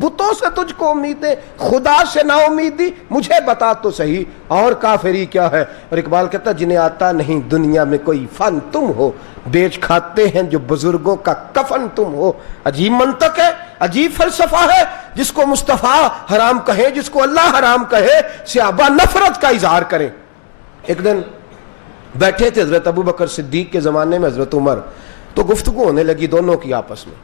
بتوں سے تجھ کو امیدیں، خدا سے نا امیدی، مجھے بتا تو صحیح اور کافری کیا ہے۔ اور اقبال کہتا ہے جنہیں آتا نہیں دنیا میں کوئی فن تم ہو، بیچ کھاتے ہیں جو بزرگوں کا کفن تم ہو۔ عجیب منطق ہے، عجیب فلسفہ ہے، جس کو مصطفیٰ حرام کہے، جس کو اللہ حرام کہے، صحابہ نفرت کا اظہار کریں۔ ایک دن بیٹھے تھے حضرت ابو بکر صدیق کے زمانے میں حضرت عمر، تو گفتگو ہونے لگی دونوں کی آپس میں۔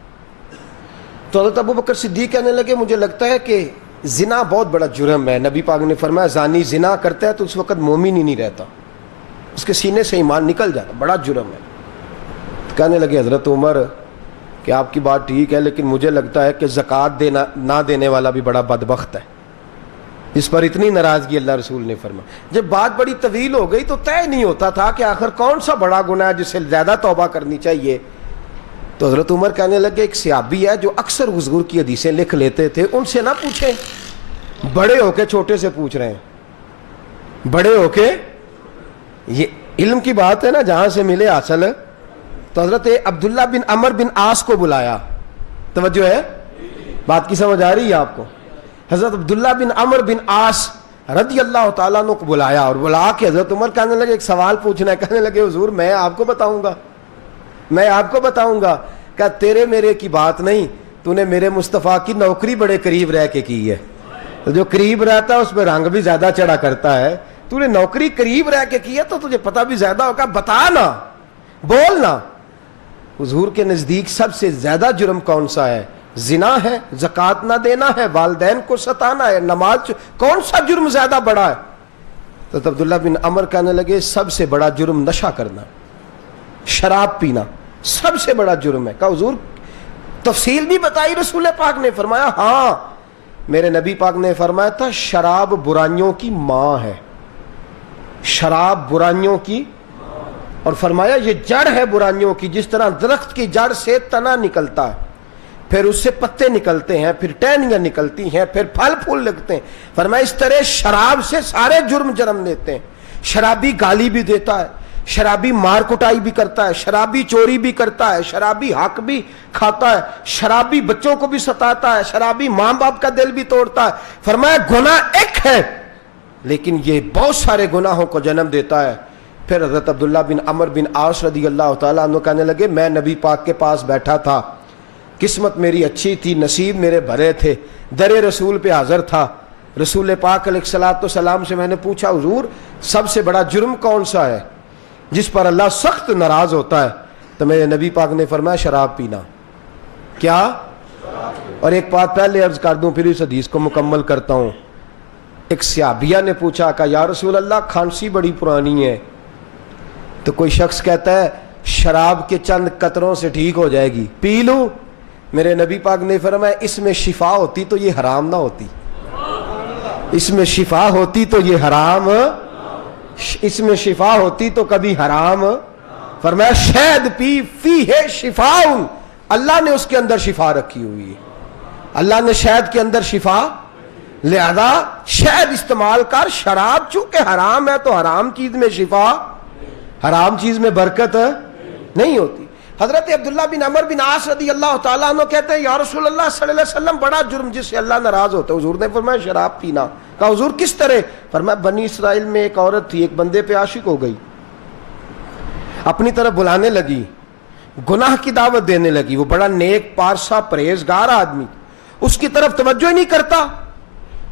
تو حضرت ابو بکر صدیق کہنے لگے مجھے لگتا ہے کہ زنا بہت بڑا جرم ہے، نبی پاک نے فرمایا زانی زنا کرتا ہے تو اس وقت مومن ہی نہیں رہتا، اس کے سینے سے ایمان نکل جاتا، بڑا جرم ہے۔ کہنے لگے حضرت عمر کہ آپ کی بات ٹھیک ہے، لیکن مجھے لگتا ہے کہ زکوٰۃ دینا نہ دینے والا بھی بڑا بدبخت ہے، اس پر اتنی ناراضگی اللہ رسول نے فرمایا۔ جب بات بڑی طویل ہو گئی تو طے نہیں ہوتا تھا کہ آخر کون سا بڑا گناہ ہے جس سے زیادہ توبہ کرنی چاہیے۔ تو حضرت عمر کہنے لگے ایک صحابی ہے جو اکثر حضور کی حدیثیں لکھ لیتے تھے، ان سے نہ پوچھیں، بڑے ہو کے چھوٹے سے پوچھ رہے ہیں، بڑے ہو کے، یہ علم کی بات ہے نا، جہاں سے ملے حاصل۔ تو حضرت عبداللہ بن عمر بن عاص کو بلایا، توجہ ہے، بات کی سمجھ آ رہی ہے آپ کو؟ حضرت عبداللہ بن عمر بن عاص رضی اللہ تعالیٰ عنہ کو بلایا، اور بلا کے حضرت عمر کہنے لگے ایک سوال پوچھنا ہے۔ کہنے لگے حضور میں آپ کو بتاؤں گا، میں آپ کو بتاؤں گا۔ کہ تیرے میرے کی بات نہیں، تو نے میرے مصطفیٰ کی نوکری بڑے قریب رہ کے کی ہے، تو جو قریب رہتا ہے اس پہ رنگ بھی زیادہ چڑھا کرتا ہے، تو نے نوکری قریب رہ کے کی ہے تو تجھے پتہ بھی زیادہ ہوگا، بتا نا، بولنا۔ حضور کے نزدیک سب سے زیادہ جرم کون سا ہے؟ زنا ہے، زکوٰۃ نہ دینا ہے، والدین کو ستانا ہے، نماز، کون سا جرم زیادہ بڑا ہے؟ تو عبداللہ بن عمر کہنے لگے سب سے بڑا جرم نشہ کرنا، شراب پینا سب سے بڑا جرم ہے۔ کہا حضور تفصیل بھی بتائی؟ رسول پاک نے فرمایا ہاں، میرے نبی پاک نے فرمایا تھا شراب برائیوں کی ماں ہے، شراب برائیوں کی، اور فرمایا یہ جڑ ہے برائیوں کی، جس طرح درخت کی جڑ سے تنا نکلتا ہے، پھر اس سے پتے نکلتے ہیں، پھر ٹہنیاں نکلتی ہیں، پھر پھل پھول لگتے ہیں، فرمایا اس طرح شراب سے سارے جرم جنم لیتے ہیں۔ شرابی گالی بھی دیتا ہے، شرابی مار کٹائی بھی کرتا ہے، شرابی چوری بھی کرتا ہے، شرابی حق بھی کھاتا ہے، شرابی بچوں کو بھی ستاتا ہے، شرابی ماں باپ کا دل بھی توڑتا ہے۔ فرمایا گناہ ایک ہے لیکن یہ بہت سارے گناہوں کو جنم دیتا ہے۔ پھر حضرت عبداللہ بن عمر بن عاص رضی اللہ تعالیٰ عنہ کہنے لگے میں نبی پاک کے پاس بیٹھا تھا، قسمت میری اچھی تھی، نصیب میرے بھرے تھے، در رسول پہ حاضر تھا، رسول پاک علیہ الصلوۃ والسلام سے میں نے پوچھا حضور سب سے بڑا جرم کون سا ہے جس پر اللہ سخت ناراض ہوتا ہے؟ تو میرے نبی پاک نے فرمایا شراب پینا۔ کیا؟ اور ایک بات پہلے عرض کر دوں پھر اس حدیث کو مکمل کرتا ہوں۔ ایک صحابیہ نے پوچھا کہ یا رسول اللہ کھانسی بڑی پرانی ہے، تو کوئی شخص کہتا ہے شراب کے چند قطروں سے ٹھیک ہو جائے گی، پی لوں؟ میرے نبی پاک نے فرمایا اس میں شفا ہوتی تو یہ حرام نہ ہوتی، اس میں شفا ہوتی تو یہ حرام، اس میں شفا ہوتی تو کبھی حرام۔ فرمایا شہد پی، فی ہے شفا، اللہ نے اس کے اندر شفا رکھی ہوئی ہے، اللہ نے شہد کے اندر شفا، لہذا شہد استعمال کر۔ شراب چونکہ حرام ہے تو حرام چیز میں شفا، حرام چیز میں برکت نہیں ہوتی۔ حضرت عبداللہ بن عمر بن عاص رضی اللہ تعالیٰ عنہ کہتے ہیں یا رسول اللہ صلی اللہ علیہ وسلم بڑا جرم جس سے اللہ ناراض ہوتا ہے؟ حضور نے فرمایا شراب پینا۔ کہا حضور کس طرح؟ فرمایا بنی اسرائیل میں ایک عورت تھی، ایک بندے پہ عاشق ہو گئی، اپنی طرف بلانے لگی، گناہ کی دعوت دینے لگی، وہ بڑا نیک پارسا پرہیزگار آدمی، اس کی طرف توجہ ہی نہیں کرتا۔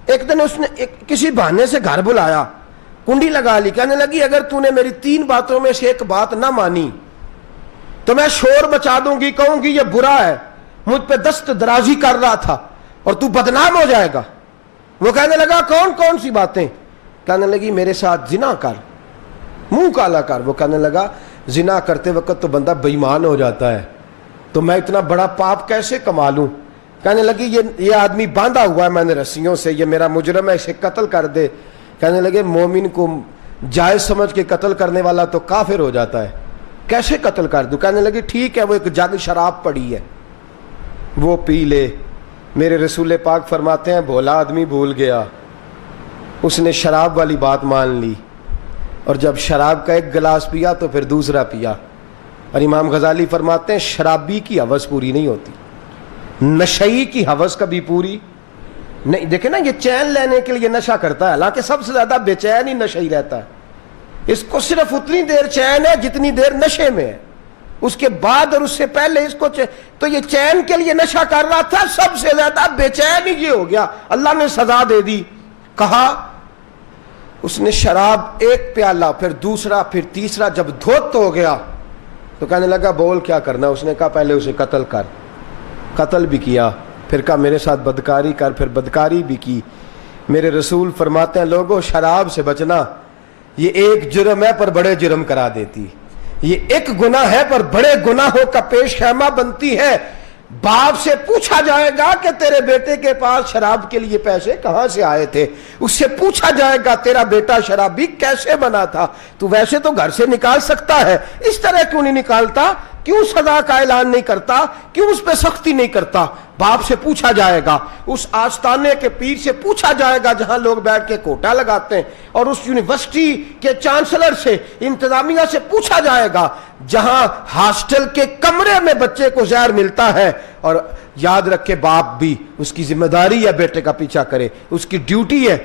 ایک دن اس نے کسی بہانے سے گھر بلایا، کنڈی لگا لی، کہنے لگی اگر تو نے میری 3 باتوں میں سے ایک بات نہ مانی تو میں شور مچا دوں گی، کہوں گی یہ برا ہے، مجھ پہ دست درازی کر رہا تھا اور تو بدنام ہو جائے گا۔ وہ کہنے لگا کون کون سی باتیں؟ کہنے لگی میرے ساتھ زنا کر، منہ کالا کر۔ وہ کہنے لگا زنا کرتے وقت تو بندہ بے ایمان ہو جاتا ہے، تو میں اتنا بڑا پاپ کیسے کما لوں؟ کہنے لگی یہ آدمی باندھا ہوا ہے میں نے رسیوں سے، یہ میرا مجرم ہے، اسے قتل کر دے۔ کہنے لگے مومن کو جائز سمجھ کے قتل کرنے والا تو کافر ہو جاتا ہے، کیسے قتل کر دوں؟ کہنے لگی ٹھیک ہے، وہ ایک جگ شراب پڑی ہے وہ پی لے۔ میرے رسول پاک فرماتے ہیں بھولا آدمی بھول گیا، اس نے شراب والی بات مان لی، اور جب شراب کا ایک گلاس پیا تو پھر دوسرا پیا۔ اور امام غزالی فرماتے ہیں شرابی کی ہوس پوری نہیں ہوتی، نشئی کی حوث کبھی پوری نہیں. دیکھیں نا، یہ چین لینے کے لیے نشہ کرتا ہے، حالانکہ سب سے زیادہ بے چین ہی نشئی رہتا ہے. اس کو صرف اتنی دیر چین ہے جتنی دیر نشے میں ہے، اس کے بعد اور اس سے پہلے اس کو تو یہ چین کے لیے نشہ کر رہا تھا، سب سے زیادہ بے چین ہی یہ ہو گیا. اللہ نے سزا دے دی. کہا اس نے شراب ایک پیالہ، پھر دوسرا، پھر تیسرا، جب دھوت ہو گیا تو کہنے لگا بول کیا کرنا. اس نے کہا پہلے اسے قتل کر. قتل بھی کیا. پھر کہا میرے ساتھ بدکاری کر. پھر بدکاری بھی کی. میرے رسول فرماتے ہیں لوگوں، شراب سے بچنا یہ ایک جرم ہے پر بڑے جرم کرا دیتی. یہ ایک گناہ ہے پر بڑے گناہوں کا پیش خیمہ بنتی ہے. باپ سے پوچھا جائے گا کہ تیرے بیٹے کے پاس شراب کے لیے پیسے کہاں سے آئے تھے. اس سے پوچھا جائے گا تیرا بیٹا شرابی کیسے بنا تھا. تو ویسے تو گھر سے نکال سکتا ہے، اس طرح کیوں نہیں نکالتا؟ کیوں سزا کا اعلان نہیں کرتا؟ کیوں اس پہ سختی نہیں کرتا؟ باپ سے پوچھا جائے گا، اس آستانے کے پیر سے پوچھا جائے گا جہاں لوگ بیٹھ کے کوٹا لگاتے ہیں، اور اس یونیورسٹی کے چانسلر سے، انتظامیہ سے پوچھا جائے گا جہاں ہاسٹل کے کمرے میں بچے کو زہر ملتا ہے. اور یاد رکھے باپ بھی اس کی ذمہ داری ہے بیٹے کا پیچھا کرے، اس کی ڈیوٹی ہے.